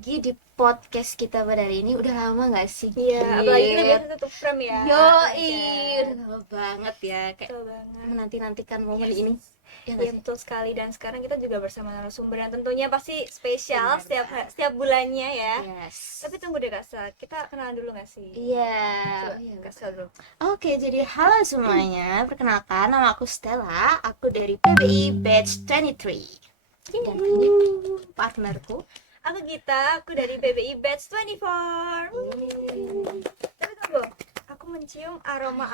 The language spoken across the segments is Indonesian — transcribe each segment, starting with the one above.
lagi di podcast kita pada hari ini. Udah lama gak sih? Iya, apalagi kita biasa tutup frame ya. Yoi, Kan? udah lama banget ya. Kayak Betul banget. menanti-nantikan momen ini. Ya Iya, gak sih? betul sekali. Dan sekarang kita juga bersama narasumber yang tentunya pasti spesial Benar. setiap bulannya ya. Yes. Tapi tunggu deh Kak Sa, kita kenalan dulu gak sih? Iya. Coba Iya, Kak Sa dulu. Oke, jadi halo semuanya. Perkenalkan, nama aku Stella. Aku dari PBI Batch 23. Dan ini partnerku. Aku Gita, aku dari PBI Batch 24. Tapi tunggu, aku mencium aroma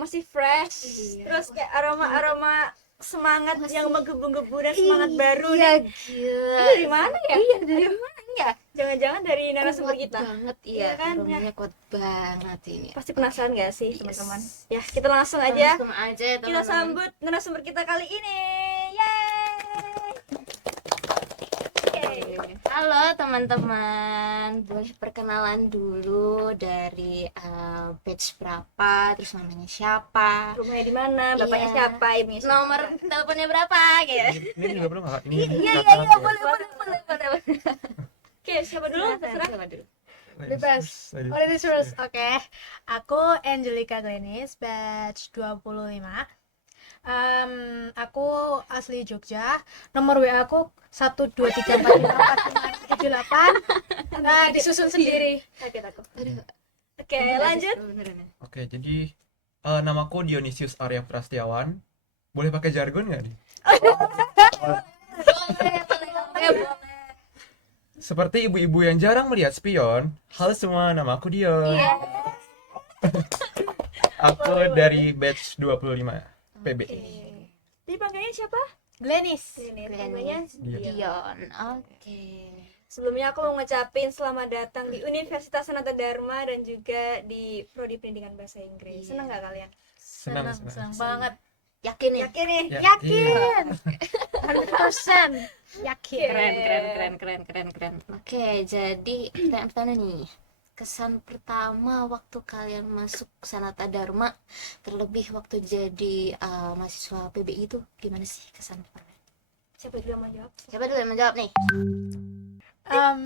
masih fresh. Iya. Terus kayak aroma semangat yang menggebu-gebu dan semangat baru Iya, nih. gila. Ini dari mana ya? Iya, dari mana ya? Jangan-jangan dari narasumber Kuat kita. banget, iya, Iya kan? aromanya kuat banget ini. Pasti penasaran gak sih Yes. teman-teman? Ya, kita langsung aja. Langsung aja ya, Kita teman-teman. sambut narasumber kita kali ini. Yeay! Oke. Halo teman-teman, boleh perkenalan dulu dari batch berapa, terus namanya siapa, Rumahnya di mana? Bapaknya Iya. siapa? Ibunya siapa? nomor teleponnya berapa, gitu. Ini juga belum nggak? Ini Iya, kakak ya? boleh. Oke, siapa dulu? Terserah. Siapa dulu? Bebas. Ladies Ladies first. first. Oke. Aku Angelica Glenis, batch 25. Aku asli Jogja. Nomor WA aku 123454578. Nah, disusun sendiri. Kaget aku. Aduh, Oke, lanjut. beneran. Oke, jadi namaku Dionysius Arya Prastiawan. Boleh pakai jargon nggak nih? Boleh. Seperti ibu-ibu yang jarang melihat spion. Halo semua, nama aku Dion. Iya. Aku dari batch 25 PBI. Dipanggilnya siapa? Glenis. Ini Glenis. namanya Dion. Dion, oke. Sebelumnya aku mau ngucapin selamat datang di Universitas Sanata Dharma dan juga di Prodi Pendidikan Bahasa Inggris. Iya. Senang nggak kalian? Senang banget. Yakin ya? Yakin nih? Ya, Yakin. 100% yakin. Keren. Oke, jadi pertanyaan pertama nih. Kesan pertama waktu kalian masuk Sanata Dharma, terlebih waktu jadi mahasiswa PBI itu gimana sih kesan pertama? Siapa dulu yang mau jawab? Siapa dulu yang menjawab nih?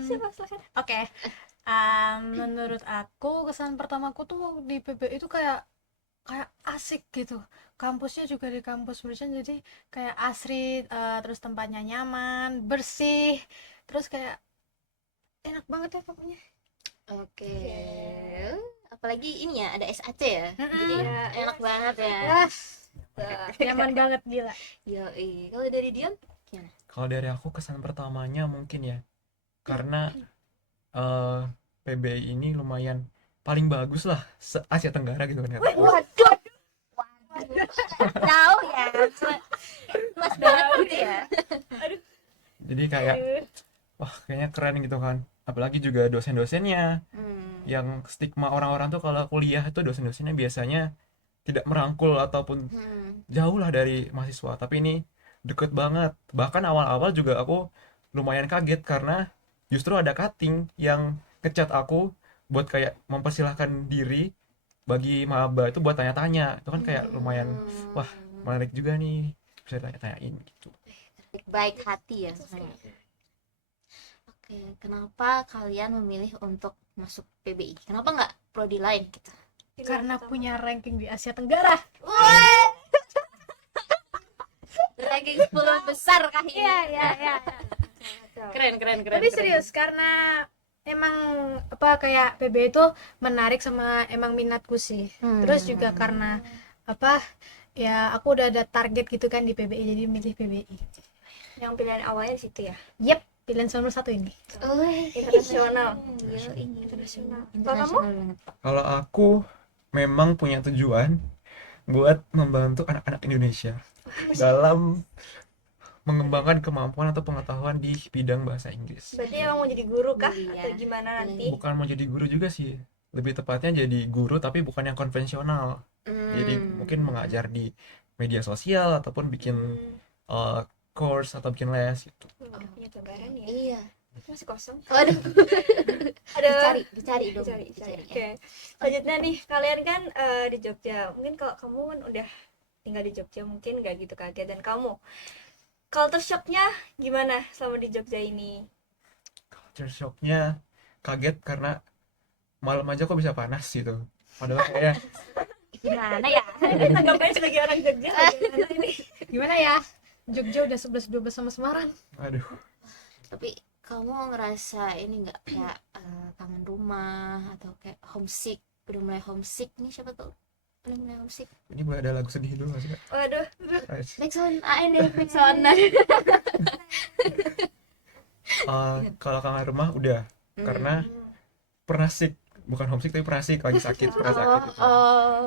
Siapa? Silakan. Oke. Menurut aku kesan pertamaku tuh di PBI itu kayak asik gitu. Kampusnya juga di kampus Merchant, jadi kayak asri, terus tempatnya nyaman, bersih, terus kayak enak banget ya pokoknya. Oke. Apalagi ini ya, ada SAC ya. Jadi Ya, enak banget ya. Nyaman banget gila. Yoi. Kalau dari Dion gimana? Kalau dari aku kesan pertamanya mungkin ya, karena PBI ini lumayan paling bagus lah se Asia Tenggara gitu kan. Waduh. Jauh ya. Luas banget gitu ya. Jadi kayak wah kayaknya keren gitu kan. Apalagi juga dosen-dosennya yang stigma orang-orang tuh kalau kuliah itu dosen-dosennya biasanya tidak merangkul ataupun jauh lah dari mahasiswa, tapi ini deket banget. Bahkan awal-awal juga aku lumayan kaget karena justru ada cutting yang ngechat aku buat kayak mempersilahkan diri bagi maba itu buat tanya-tanya. Itu kan kayak lumayan wah menarik juga nih, bisa tanya-tanyain gitu. Baik hati ya. Oke, kenapa kalian memilih untuk masuk PBI? Kenapa nggak prodi lain gitu? Karena punya ranking di Asia Tenggara. Ranking 10 besar kah ini? Iya. Keren. Tapi serius, karena emang kayak PBI itu menarik sama emang minatku sih. Terus juga karena ya aku udah ada target gitu kan di PBI, jadi milih PBI. Yang pilihan awalnya di situ ya. Yep, pilihan nomor 1 ini. Internasional. Internasional. Kalau kamu? banget. Kalau aku memang punya tujuan buat membantu anak-anak Indonesia dalam mengembangkan kemampuan atau pengetahuan di bidang bahasa Inggris. Berarti emang mau jadi guru kah? Iya. Atau gimana nanti? Bukan mau jadi guru juga sih, lebih tepatnya jadi guru tapi bukan yang konvensional. Jadi mungkin mengajar di media sosial ataupun bikin course atau bikin les gitu. Punya gambaran ya? Iya. Masih kosong. Waduh. Ada Dicari dong. dicari. Oke. Selanjutnya nih, kalian kan di Jogja. Mungkin kalau kamu kan udah tinggal di Jogja mungkin nggak gitu kaget. Dan kamu culture shocknya gimana selama di Jogja ini? culture shocknya kaget karena malam aja kok bisa panas gitu, padahal kayak Gimana ya? Tanggapannya sebagai orang Jogja bagaimana ini? Gimana ya? Jogja udah 11-12 sama Semarang. aduh. Tapi kamu ngerasa ini nggak kayak kangen rumah atau kayak homesick, udah mulai homesick nih, siapa tuh udah mulai homesick. Ini boleh ada lagu sedih dulu nggak sih, Kak? Waduh, Backsound AN deh, backsound. Kalau kangen rumah udah, karena pernah sick, bukan homesick tapi pernah sick, lagi sakit, pernah sakit gitu.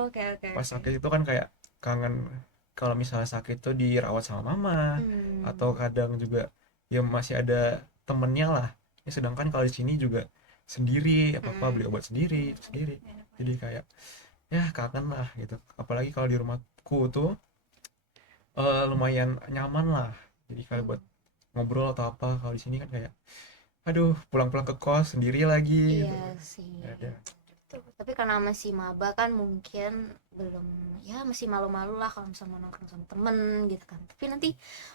Oke oke. Pas sakit itu kan kayak kangen kalau misalnya sakit tuh dirawat sama mama, atau kadang juga ya masih ada temennya lah ya, sedangkan kalau di sini juga sendiri, apa apa beli obat sendiri sendiri, jadi kayak ya kangen lah gitu. Apalagi kalau di rumahku tuh lumayan nyaman lah, jadi kayak buat ngobrol atau apa. Kalau di sini kan kayak aduh, pulang-pulang ke kos sendiri lagi gitu. Iya sih. Nggak ada. Tapi karena masih maba kan mungkin belum, ya masih malu-malu lah kalau misalnya nongkrong sama temen gitu kan. Tapi nanti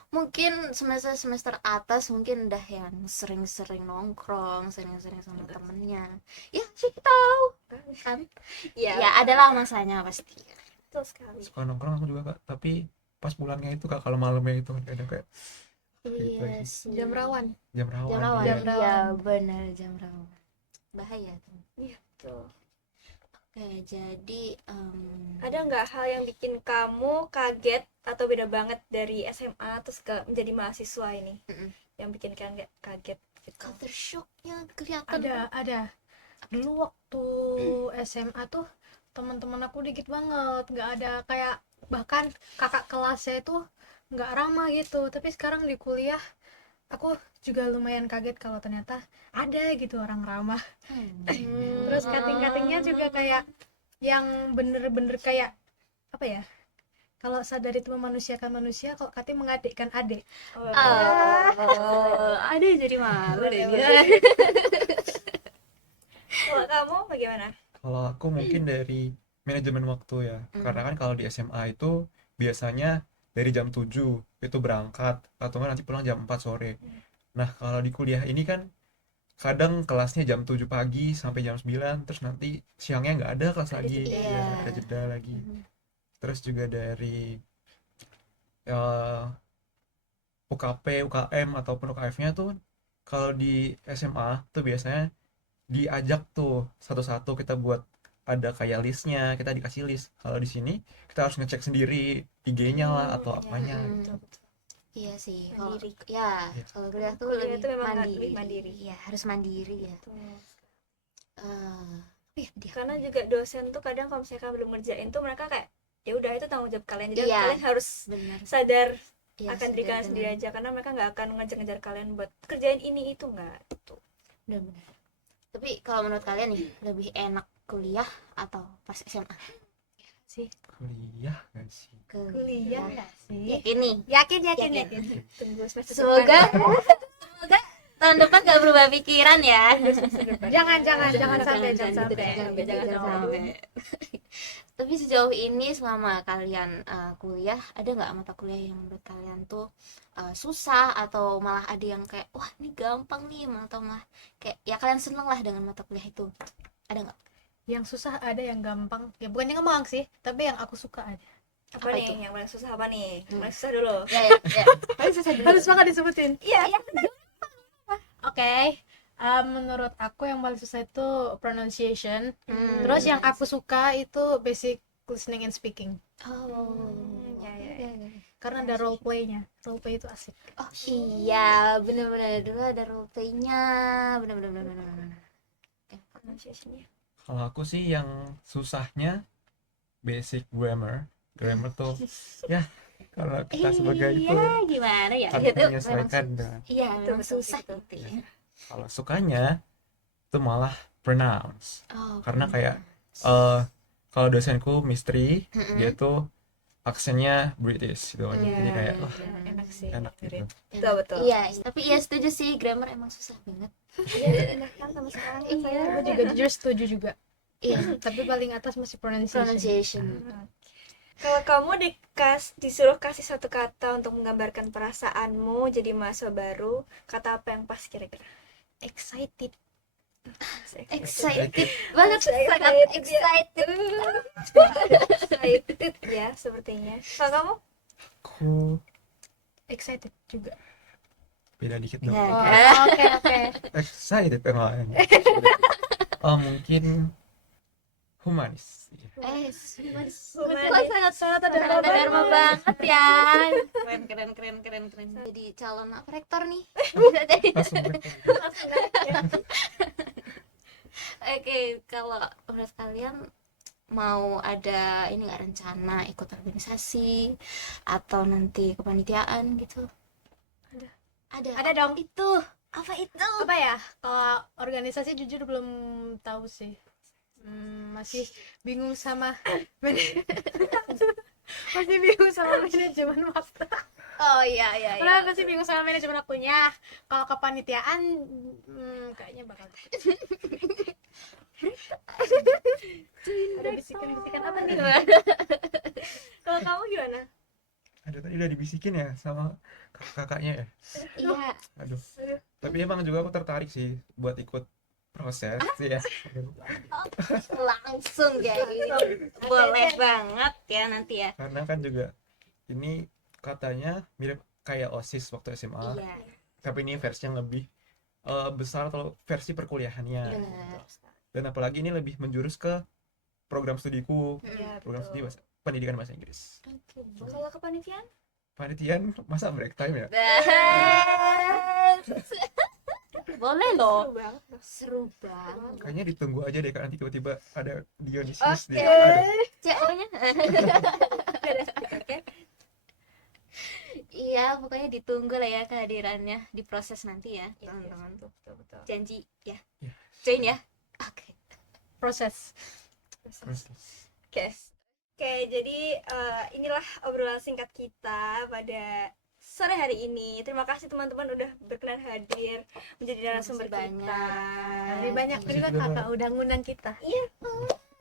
mungkin semester atas mungkin udah yang sering-sering nongkrong, sering-sering sama temennya. Ya siapa tahu kan? ya, Ya adalah masanya pasti. betul sekali. Suka nongkrong aku juga, Kak, tapi pas pulangnya itu, Kak, kalau malamnya itu kan kadang kayak Iya lagi. sih. Jam rawan. jam rawan, Jam rawan. iya. Iya benar, jam rawan. Bahaya tuh. Betul. Oke, jadi Ada nggak hal yang bikin kamu kaget atau beda banget dari SMA terus ke menjadi mahasiswa ini? Yang bikin kalian nggak kaget gitu? culture shocknya kelihatan. Ada. Dulu waktu SMA tuh teman-teman aku dikit banget, nggak ada kayak, bahkan kakak kelasnya itu nggak ramah gitu. Tapi sekarang di kuliah aku juga lumayan kaget kalau ternyata ada gitu orang ramah. Terus cutting-cuttingnya juga kayak yang bener-bener kayak apa ya, kalau sadar itu memanusiakan manusia, kalau cutting mengadikkan adik. Ada jadi malu deh dia. Kalau kamu bagaimana? Kalau aku mungkin dari manajemen waktu ya. Karena kan kalau di SMA itu biasanya dari jam 7 itu berangkat, atau nggak nanti pulang jam 4 sore. Nah, kalau di kuliah ini kan kadang kelasnya jam 7 pagi sampai jam 9, terus nanti siangnya nggak ada kelas lagi, jeda. ya, ada jeda lagi. Terus juga dari eh, UKP, UKM ataupun UKF-nya tuh kalau di SMA tuh biasanya diajak tuh satu-satu kita buat, ada kayak listnya, kita dikasih list. Kalau di sini kita harus ngecek sendiri IG-nya lah atau apanya. Iya sih, kalau Mandiri. ya Iya. kalau kuliah tuh Kuliah lebih tuh memang mandiri. lebih mandiri. Iya, harus mandiri ya. Dia Karena juga dosen tuh kadang kalau misalkan belum ngerjain tuh mereka kayak ya udah itu tanggung jawab kalian, jadi Iya. kalian harus benar. sadar Iya, akan diri kalian sendiri aja, karena mereka nggak akan ngejar-ngejar kalian buat kerjain ini itu, nggak gitu. Benar-benar. Tapi kalau menurut kalian nih, lebih enak kuliah atau pas SMA? Sih, Kuliah nggak sih? kuliah nggak sih? Yakin nih. Yakin. Tunggu semester Semoga depan. tahun depan gak berubah pikiran ya. Semester depan. Jangan sampai. Jangan sampai. Tapi sejauh ini selama kalian kuliah, ada nggak mata kuliah yang menurut kalian tuh susah, atau malah ada yang kayak wah ini gampang nih, atau malah kayak ya kalian seneng lah dengan mata kuliah itu? Ada nggak? Yang susah ada, yang gampang. Ya bukannya gampang sih, tapi yang aku suka ada. Apa Apa nih itu? yang paling susah, apa nih? Yang paling susah dulu. Ya. Paling susah dulu. Harus banget disebutin. Iya. Oke. Menurut aku yang paling susah itu pronunciation. Hmm. Terus yang aku suka itu basic listening and speaking. Oh. Ya. Karena ada role play-nya. Role play itu asik. Oh iya, benar-benar dulu ada role play-nya, benar-benar. Pronunciation-nya. Kalau aku sih yang susahnya basic grammar tuh ya, kalau kita sebagai itu Iya, gimana ya? harus Gitu. menyesuaikan dengan. Iya, Betul, memang betul, susah betul. gitu ya. Kalau sukanya itu malah pronounce, Oh, karena kayak kalau dosenku misteri, dia tuh aksennya British gitu, jadi kayak wah, enak sih. enak gitu. Betul, betul. Iya, tapi iya setuju sih, grammar emang susah banget. Iya, enak kan sama sekarang kan saya. Aku juga jujur setuju juga. Iya, Tapi paling atas masih pronunciation. pronunciation. Kalau kamu disuruh kasih satu kata untuk menggambarkan perasaanmu jadi mahasiswa baru, kata apa yang pas kira-kira? excited Excited banget, Excited, sangat ya. excited. excited ya sepertinya. Kalau kamu? Aku Excited juga. beda dikit dong. Ya, Oh, kan? oke. Excited yang lain. Mungkin humanis. Humanis. Humanis. Sangat ada Sangat dharma ada. banget ya. Keren. Jadi calon apa rektor nih? Bisa jadi. Langsung Oke, kalau menurut kalian mau ada ini nggak rencana ikut organisasi atau nanti kepanitiaan gitu? Ada Ada dong. itu. Apa itu? Apa ya? Kalau organisasi jujur belum tahu sih. Masih bingung sama masih bingung sama manajemen waktu. Oh iya. Karena masih bingung sama manajemen waktunya. Kalau kepanitiaan kayaknya bakal ada bisikan-bisikan apa nih? Kalau kamu gimana? Aduh, tadi udah dibisikin ya sama kakak-kakaknya ya. Iya. Aduh. Tapi emang juga aku tertarik sih buat ikut proses sih ya. Langsung jadi. Boleh banget ya nanti ya. Karena kan juga ini katanya mirip kayak OSIS waktu SMA. Iya. Tapi ini versinya lebih besar atau versi perkuliahannya. Benar. Dan apalagi ini lebih menjurus ke program studiku, Iya, program studi betul. pendidikan bahasa Inggris. Kalau kepanitiaan? Panitian masa break time ya? Boleh loh. Seru banget. Seru banget. Kayaknya ditunggu aja deh, kan nanti tiba-tiba ada Dionysius Oke. di aduh. CO-nya. Oke. Iya, pokoknya ditunggu lah ya kehadirannya di proses nanti ya, teman-teman. Betul. Janji ya. Iya. Join ya. Oke. Proses. Oke, jadi inilah obrolan singkat kita pada sore hari ini. Terima kasih teman-teman udah berkenan hadir menjadi narasumber Terima kasih kita. banyak. Lebih banyak juga kakak udah ngundang kita.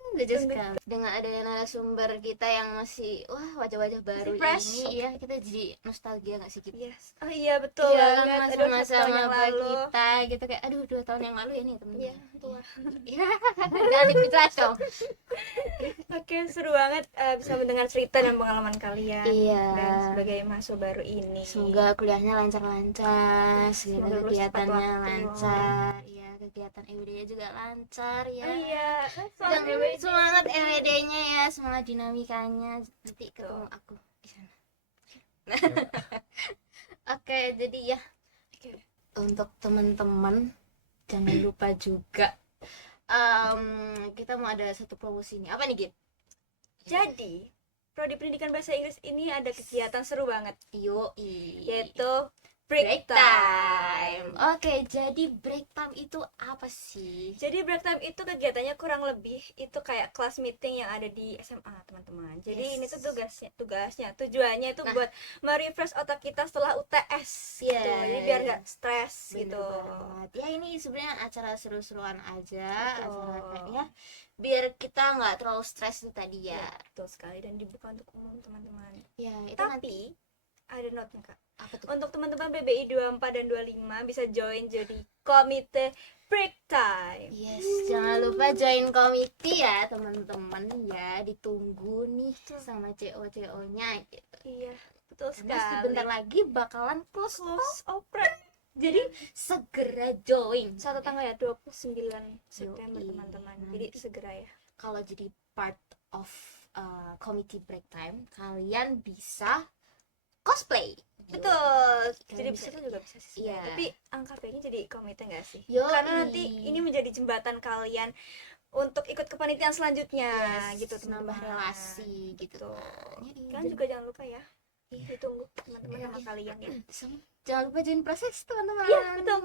Lucu sekali. Dengan adanya narasumber kita yang masih wajah-wajah baru Fresh. ini ya, kita jadi nostalgia nggak sih kita? Yes. Oh iya betul Iya, banget. kan Aduh, masa-masa 1 tahun yang maba lalu. kita gitu kayak aduh 2 tahun yang lalu ya nih temen. Iya, tua. Iya. Jangan dipitras dong. Oke, seru banget bisa mendengar cerita dan pengalaman kalian. Iya. Dan sebagai mahasiswa baru ini. Semoga kuliahnya lancar-lancar, Semoga segala lulus tepat kegiatannya waktu. lancar. Iya, kegiatan EWD-nya juga lancar ya. Oh iya. Dan semangat EWD-nya ya, semangat dinamikanya. Nanti ketemu aku di sana. Oke, jadi ya untuk teman-teman jangan lupa juga kita mau ada satu promosi nih. Apa nih, Git? Jadi, Prodi Pendidikan Bahasa Inggris ini ada kegiatan seru banget, Yoi. yaitu Break time. Oke, jadi break time itu apa sih? Jadi break time itu kegiatannya kurang lebih itu kayak kelas meeting yang ada di SMA, teman-teman. Jadi Yes. ini tuh tujuannya itu buat merefresh otak kita setelah UTS gitu. Yes. Jadi biar nggak stres Bener gitu. banget. Ya ini sebenarnya acara seru-seruan aja, Betul. acara kayaknya biar kita nggak terlalu stres itu tadi ya. Betul sekali dan dibuka untuk umum, teman-teman. Ya, itu nanti Tapi ada note-nya, Kak. apa tuh? Untuk teman-teman PBI 24 dan 25 bisa join jadi komite break time. Yes, jangan lupa join komite ya teman-teman ya, ditunggu nih sama CO-CO-nya gitu. Iya, betul Karena sekali. sebentar lagi bakalan close. Close open. Jadi segera join. Satu tanggal ya 29 September, Yoi. teman-teman. Nanti. Jadi segera ya. Kalau jadi part of committee break time, kalian bisa cosplay. Betul. Kalian Jadi bisa- bisa juga bisa sih. Iya. Tapi angka B-nya jadi komite nggak sih? Yoi. Karena nanti ini menjadi jembatan kalian untuk ikut kepanitiaan selanjutnya Yes, gitu, nambah teman-teman. relasi gitu Betul. kan. Jadi Kalian juga jangan lupa ya. Iya. Ditunggu teman-teman sama kalian ya. jangan lupa join proses teman-teman. Iya, betul.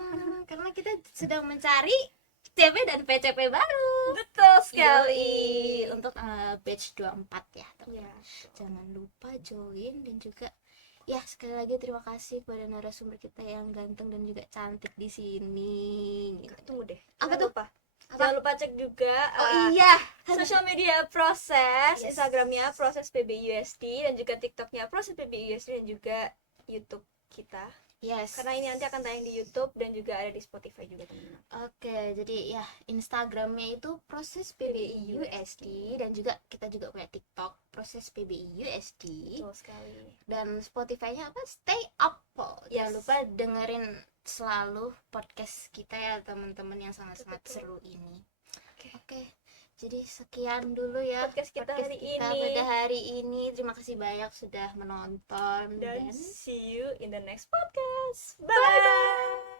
Karena kita sedang mencari CP dan PCP baru. Betul sekali. Yoi. Untuk batch 24 ya teman. Iya. Jangan lupa join dan juga ya sekali lagi terima kasih kepada narasumber kita yang ganteng dan juga cantik di sini. Gitu. Tunggu deh. Apa Jangan tuh? lupa. Apa? Jangan lupa cek juga Iya. sosial media proses, Yes. Instagramnya proses PBUSD dan juga TikToknya proses PBUSD dan juga YouTube kita. Yes. Karena ini nanti akan tayang di YouTube dan juga ada di Spotify juga teman-teman. Oke, jadi ya Instagramnya itu proses PBI USD, dan juga kita juga punya TikTok proses PBI USD, Betul sekali. dan Spotify-nya apa? Stay Up. Jangan Yes. lupa dengerin selalu podcast kita ya teman-teman yang sangat-sangat Betul. seru ini. Oke. Oke. Jadi sekian dulu ya Podcast kita hari ini. pada hari ini. Terima kasih banyak sudah menonton Dan dan see you in the next podcast. Bye.